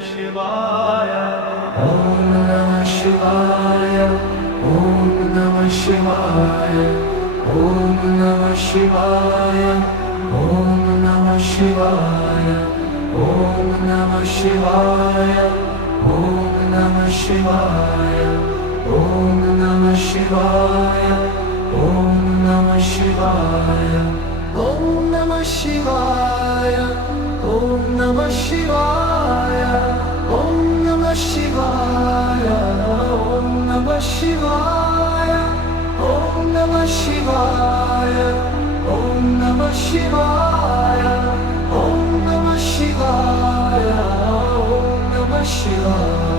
शिवाय Om Namah Shivaya. Om Namah Shivaya. Om Namah Shivaya. Om Namah Shivaya. Om Namah Shivaya. Om Namah Shivaya. Om Namah Shivaya. Om Namah Shivaya. Om Namah Shivaya. Om Namah Shivaya. Om Namah Shivaya. Om Namah Shivaya. Om Namah Shivaya. Om Namah Shivaya. Om Namah Shivaya. Om Namah Shivaya.